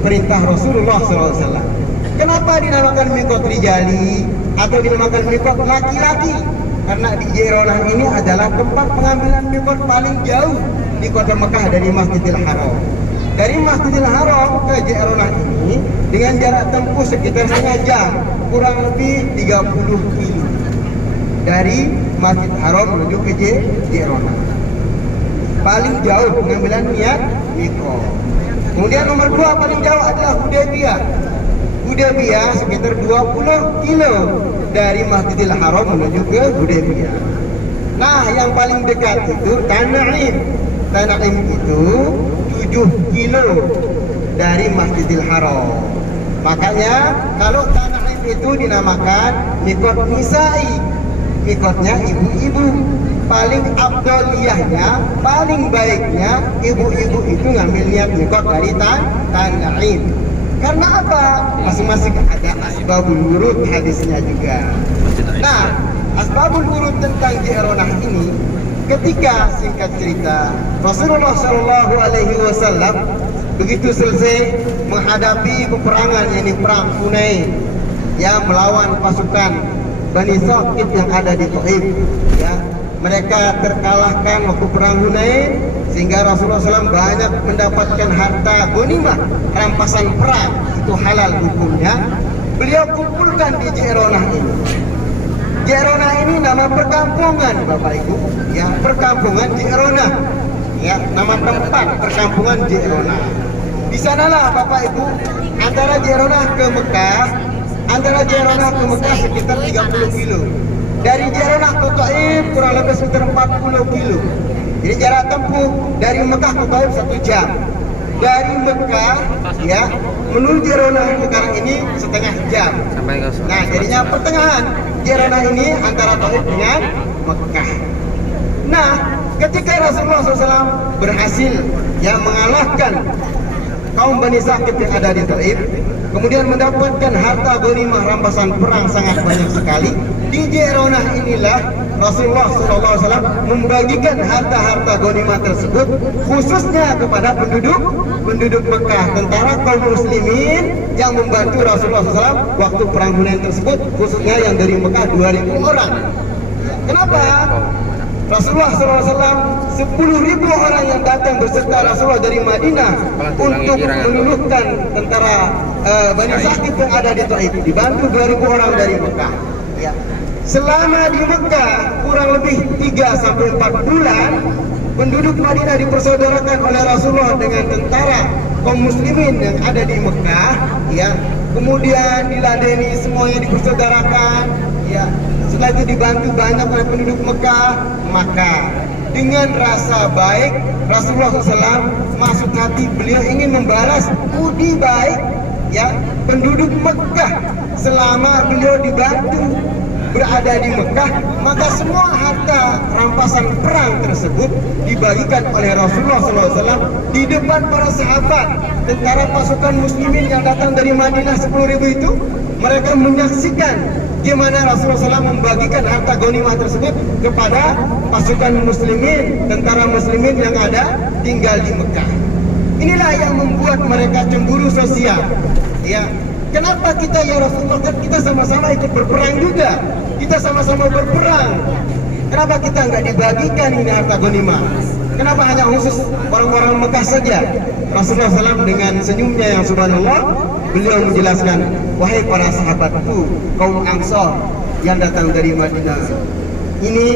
perintah Rasulullah SAW. Kenapa dinamakan mikot rijali atau dinamakan mikot laki-laki? Karena di Ji'ronah ini adalah tempat pengambilan mikot paling jauh di kota Mekah dari Masjidil Haram. Dari Masjidil Haram ke Ji'ronah ini dengan jarak tempuh sekitar setengah jam, kurang lebih 30 kilo. Dari Masjid Haram menuju ke Ji'ronah. Paling jauh pengambilan niat mikot. Kemudian nomor 2 paling jauh adalah Hudaybiyah. Hudaybiyah sekitar 20 kilo dari Masjidil Haram menuju ke Hudaybiyah. Nah, yang paling dekat itu Tan'im. Tan'im itu 7 kilo dari Masjidil Haram. Makanya kalau Tan'im itu dinamakan mikot nisa'i, mikotnya ibu-ibu. Paling afdoliyahnya, paling baiknya ibu-ibu itu ngambil niat mikot dari Tan'im. Karena apa? Masing-masing ada asbabul wurud hadisnya juga. Nah, asbabul wurud tentang Ji'ronah ini, ketika singkat cerita Rasulullah SAW begitu selesai menghadapi peperangan, yakni perang Hunain, yang melawan pasukan Bani Saqif yang ada di Taif, ya. Mereka terkalahkan waktu perang Hunain, sehingga Rasulullah SAW banyak mendapatkan harta ghanimah, rampasan perang, itu halal hukumnya. Beliau kumpulkan di Ji'ronah ini. Ji'ronah ini nama perkampungan, Bapak Ibu, ya, perkampungan Ji'ronah, ya, nama tempat perkampungan Ji'ronah. Di sanalah Bapak Ibu, antara Ji'ronah ke Mekah sekitar 30 kilo. Dari Ji'ronah ke Taif kurang lebih sekitar 40 kilo. Jadi jarak tempuh dari Mekah ke Taif 1 jam. Dari Mekah, ya, menuju Ji'ronah sekarang ini setengah jam. Nah, jadinya pertengahan Ji'ronah ini antara Taif dengan Mekah. Nah, ketika Rasulullah SAW berhasil, ya, mengalahkan kaum Bani Saqif yang ada di Taif, kemudian mendapatkan harta ghanimah rampasan perang sangat banyak sekali. Di Ji'ronah inilah Rasulullah SAW membagikan harta-harta ghanimah tersebut khususnya kepada penduduk Mekah, tentara kaum muslimin yang membantu Rasulullah SAW waktu perang Hunain tersebut, khususnya yang dari Mekah 2000 orang. Kenapa? Rasulullah SAW 10.000 orang yang datang berserta Rasulullah dari Madinah untuk meluluhkan tentara Bani Saqif yang ada di Taif, dibantu 2.000 orang dari Mekah, ya. Selama di Mekah kurang lebih 3-4 bulan, penduduk Madinah dipersaudarakan oleh Rasulullah dengan tentara kaum muslimin yang ada di Mekah, ya. Kemudian diladeni, semuanya dipersaudarakan, ya. Setelah itu dibantu banyak oleh penduduk Mekah. Maka dengan rasa baik Rasulullah SAW, maksud hati beliau ingin membalas budi baik, ya, penduduk Mekah selama beliau dibantu berada di Mekah. Maka semua harta rampasan perang tersebut dibagikan oleh Rasulullah SAW di depan para sahabat. Tentara pasukan muslimin yang datang dari Madinah 10.000 itu, mereka menyaksikan gimana Rasulullah SAW membagikan harta ghanimah tersebut kepada pasukan muslimin, tentara muslimin yang ada tinggal di Mekah. Inilah yang membuat mereka cemburu sosial, ya. Kenapa kita, ya Rasulullah, kan kita sama-sama ikut berperang juga, kita sama-sama berperang, kenapa kita nggak dibagikan ini harta ghanimah? Kenapa hanya khusus orang-orang Mekah saja? Rasulullah SAW dengan senyumnya yang subhanallah, beliau menjelaskan, wahai para sahabatku, kaum Ansar yang datang dari Madinah, ini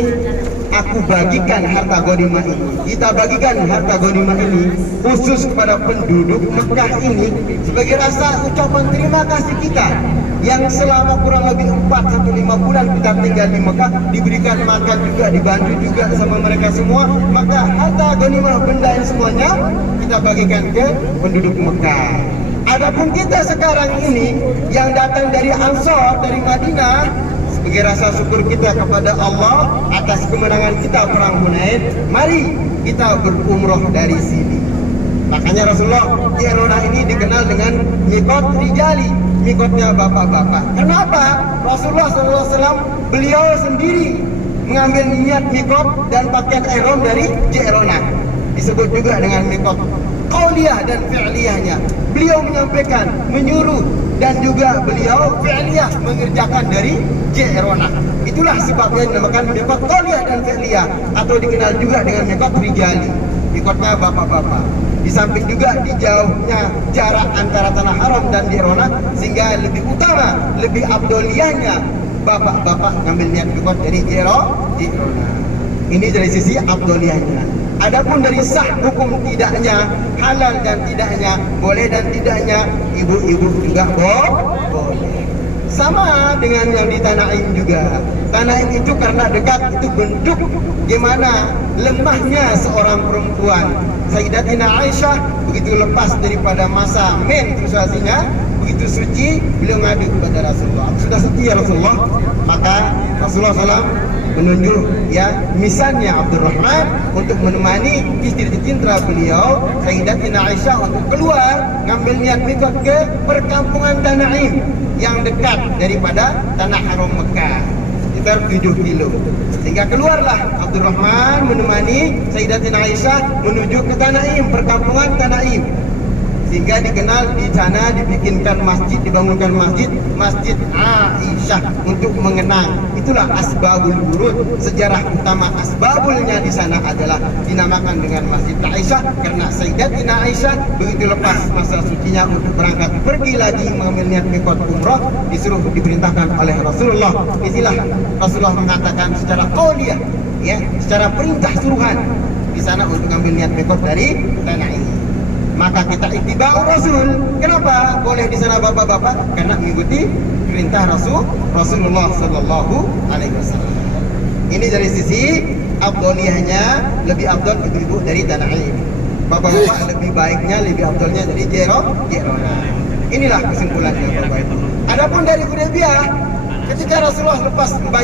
aku bagikan harta ghanimah ini, kita bagikan harta ghanimah ini khusus kepada penduduk Mekah ini sebagai rasa ucapan terima kasih kita yang selama kurang lebih 4-5 bulan kita tinggal di Mekah, diberikan makan juga, dibantu juga sama mereka semua. Maka harta ghanimah benda ini semuanya kita bagikan ke penduduk Mekah. Adapun kita sekarang ini yang datang dari Ansar, dari Madinah, sebagai rasa syukur kita kepada Allah atas kemenangan kita perang Hunain, mari kita berumroh dari sini. Makanya Rasulullah Ji'ronah ini dikenal dengan mikot rijali, mikotnya bapak-bapak. Kenapa? Rasulullah SAW beliau sendiri mengambil niat mikot dan pakaian ihram dari Ji'ronah. Disebut juga dengan mikot qauliyah dan fi'liyahnya. Beliau menyampaikan, menyuruh, dan juga beliau fi'liyah mengerjakan dari Ji'ronah. Itulah sebabnya dinamakan miqat qauliyah dan fi'liyah, atau dikenal juga dengan miqat rijali. Miqatnya bapak-bapak. Di samping juga dijauhnya jarak antara tanah haram dan Ji'ronah, sehingga lebih utama, lebih abdoliyahnya bapak-bapak ngambil niat miqat dari Ji'ronah. Ini dari sisi abdoliyahnya. Adapun dari sah hukum tidaknya, halal dan tidaknya, boleh dan tidaknya, ibu-ibu juga boleh. Sama dengan yang di Tanaim juga. Tanaim itu karena dekat, itu bentuk gimana lemahnya seorang perempuan. Sayyidatina Aisyah begitu lepas daripada masa menstruasinya, begitu suci, beliau ngadu kepada Rasulullah. Sudah suci ya Rasulullah? Maka Rasulullah SAW menunjuk ya misalnya Abdurrahman untuk menemani istri tercinta beliau Sayyidatina Aisyah untuk keluar ngambil niat miqat ke perkampungan Tanaim yang dekat daripada tanah haram Mekah, sekitar 7 kilo. Sehingga keluarlah Abdurrahman menemani Sayyidatina Aisyah menuju ke Tanaim, perkampungan Tanaim. Sehingga dikenal di sana dibikinkan masjid, dibangunkan Masjid Aisyah untuk mengenang. Itulah asbabul wurud. Sejarah utama asbabulnya di sana adalah dinamakan dengan Masjid Aisyah karena Sayyidatina Aisyah begitu lepas masa sucinya untuk berangkat pergi lagi mengambil niat miqat umrah, disuruh diperintahkan oleh Rasulullah. Inilah Rasulullah mengatakan secara qauliyah, ya, secara perintah suruhan di sana untuk mengambil niat miqat dari tanah ini. Maka kita ittiba'ur Rasul. Kenapa boleh di sana bapak-bapak? Karena mengikuti perintah Rasulullah sallallahu alaihi wasallam. Ini dari sisi afdoliyahnya, lebih afdol ibu-ibu dari Tanaim. Bapak-bapak lebih baiknya, lebih afdolnya dari Ji'ronah. Inilah kesimpulannya Bapak Ibu. Adapun dari Hudaybiyah, ketika Rasulullah lepas membayar